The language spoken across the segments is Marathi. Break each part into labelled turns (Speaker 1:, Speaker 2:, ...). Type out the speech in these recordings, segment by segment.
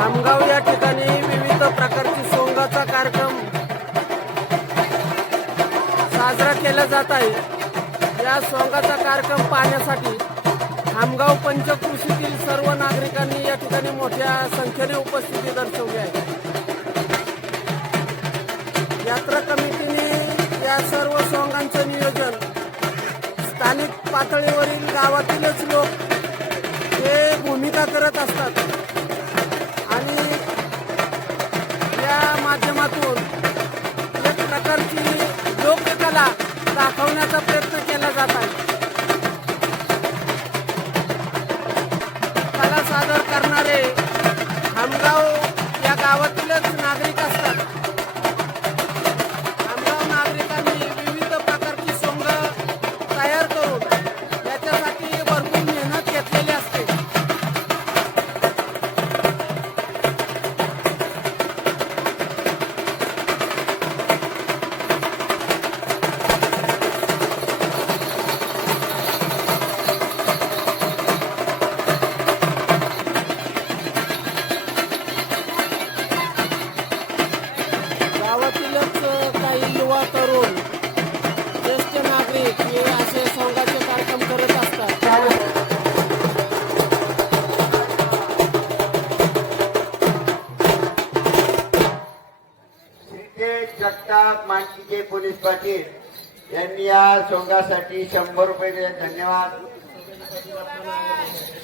Speaker 1: खामगाव या ठिकाणी विविध प्रकारची सोंगाचा कार्यक्रम साजरा केला जात आहे. या सोंगाचा कार्यक्रम पाहण्यासाठी खामगाव पंचकृषीतील सर्व नागरिकांनी या ठिकाणी मोठ्या संख्येने उपस्थिती दर्शवली आहे. यात्रा कमिटीने या सर्व सोंगांचं नियोजन स्थानिक पातळीवरील गावातीलच लोक हे भूमिका करत असतात. दाखवण्याचा प्रयत्न
Speaker 2: जगताप पोलीस पाटील यांनी या सोंगासाठी शंभर रुपये दिले. धन्यवाद.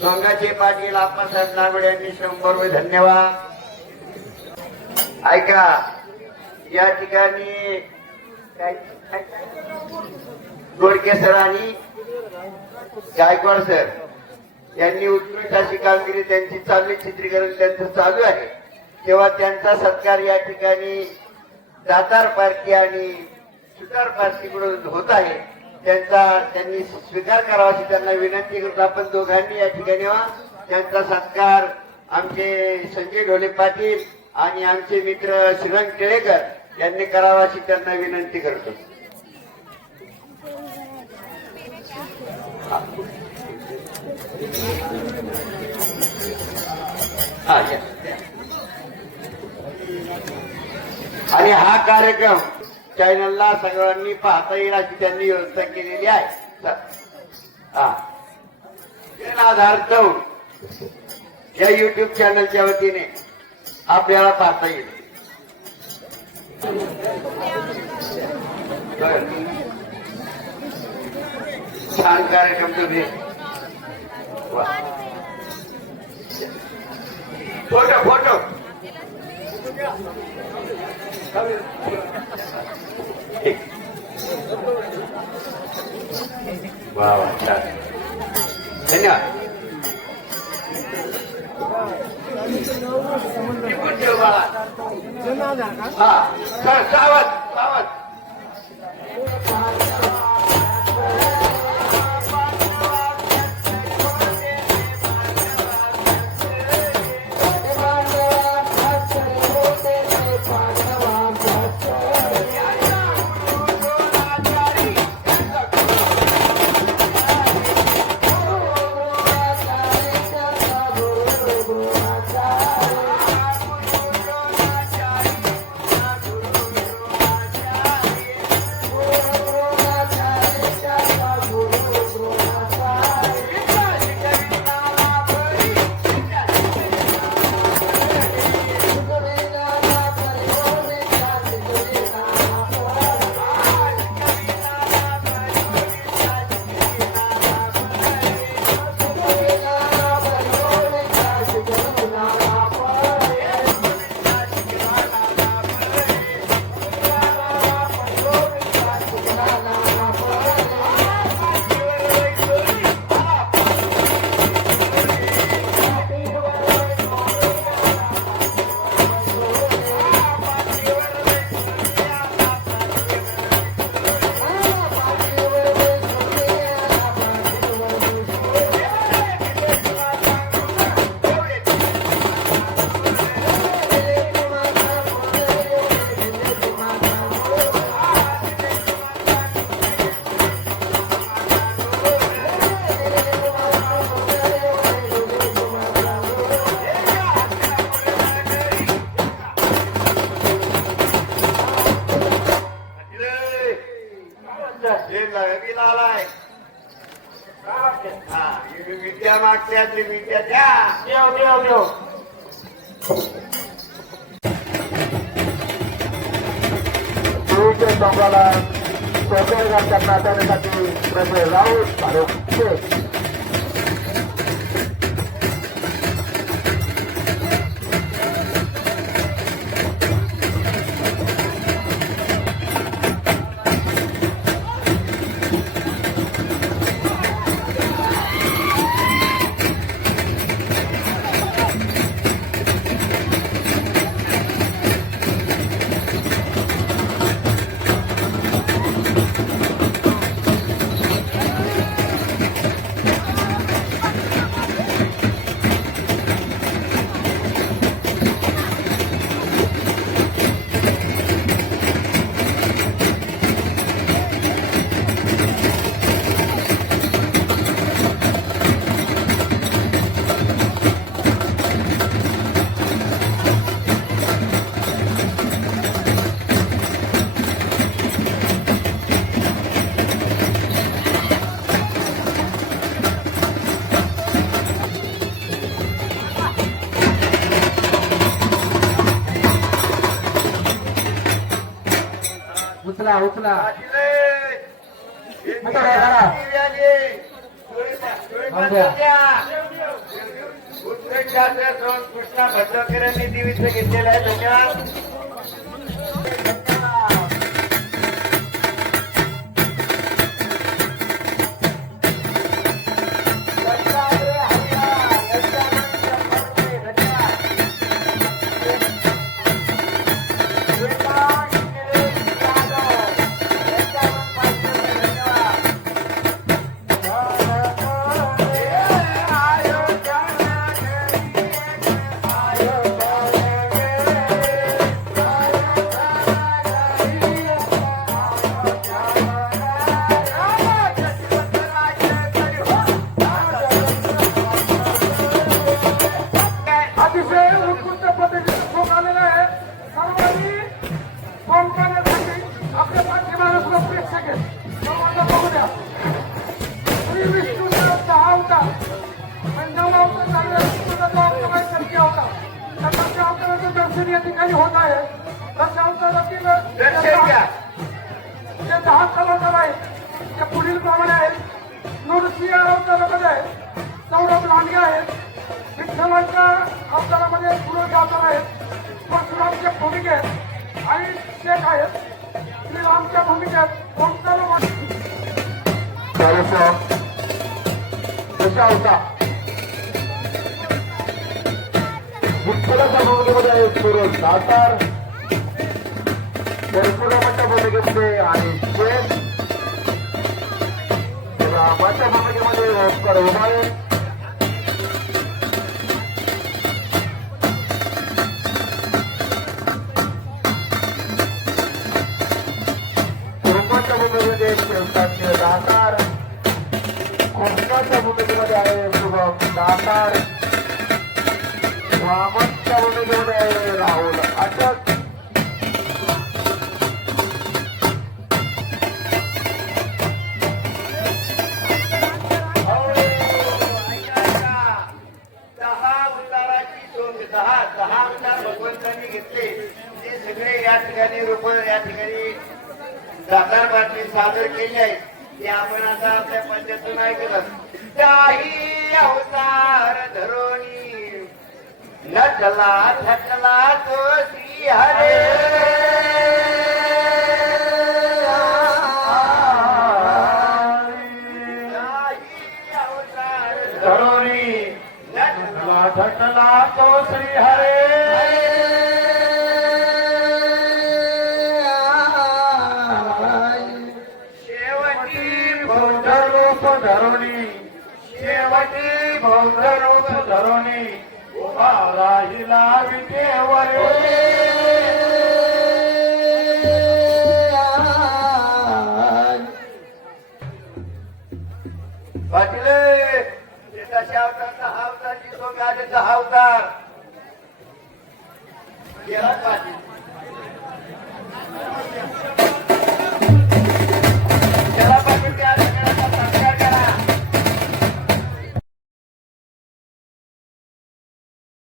Speaker 2: सोंगाचे पाटील आप्पासाहेब नागोडे यांनी शंभर रुपये धन्यवाद. ऐका या ठिकाणी गोडके सर आणि गायकवाड सर यांनी उत्कृष्ट अशी कामगिरी त्यांची चालू चित्रीकरण त्यांचं चालू आहे. तेव्हा त्यांचा सत्कार या ठिकाणी दातार पार्टी आणि सुतार म्हणून होत आहे. त्यांचा त्यांनी स्वीकार करावा अशी त्यांना विनंती करतो. आपण दोघांनी या ठिकाणी त्यांचा सत्कार आमचे संजय ढोले पाटील आणि आमचे मित्र श्रीरंग टिळेकर यांनी करावा अशी त्यांना विनंती करतो. हा, या. आणि हा कार्यक्रम चॅनलला सगळ्यांनी पाहता येईल अशी त्यांनी व्यवस्था केलेली आहे. च- हा आधार या युट्यूब चॅनलच्या वतीने आपल्याला पाहता येईल. छान कार्यक्रम तुम्ही. Photo photo. वा वा छान धन्यवाद हा सावध विद्या आलाय विद्या मागच्यातली विद्या द्या
Speaker 1: देव देव देव
Speaker 3: संघाला सहकार्य करतात नात्यासाठी प्रभू राऊत आरोग्य शेख उचला उचला
Speaker 2: कृष्णा भद्रकरांनी दिवीचं घेतलेला आहे धन्यवाद
Speaker 3: दर्शन या ठिकाणी होत आहे.
Speaker 2: घ्या
Speaker 3: जे दहा कलाकार आहेत ते पुढील प्रमाणे आहेत. नृसिंह अवतारामध्ये सौरभ लांडगे आहेत. विठ्ठलाच्या अवतारामध्ये सुरज अवतार आहेत. परशुरामच्या भूमिकेत आणि शेख आहेत. श्रीरामच्या भूमिकेत कशा होता? विठ्ठलाच्या भूमिकेमध्ये आहे सुरज दातार परशुरामाच्या भूमिकेमध्ये आणि शेख रामाच्या भूमिकेमध्ये ओंकार उभाळे कुरुंबाच्या भूमिकेमध्ये दातार भूमिकेमध्ये आहे शुभम दातार. रामाच्या भूमिकेमध्ये घेऊन राहुल अटक
Speaker 2: दहा दहा दहा भगवंतांनी घेतले ते सगळे या ठिकाणी रूप या ठिकाणी दातार बातमी सादर केली आहे ते आपण आता आपल्या पद्धतीतून ऐकलं त्याही अवतार धरोणी नचला छचला तो श्री हरे
Speaker 3: छटला तो श्री हरे
Speaker 2: शेवटी
Speaker 3: भौधरो धरोणी
Speaker 2: शेवटी
Speaker 3: भौधर राहिला विटेवर
Speaker 2: पाटील ते दशा अवतार दहा अवतारची सोंग आले दहा अवतार. गेला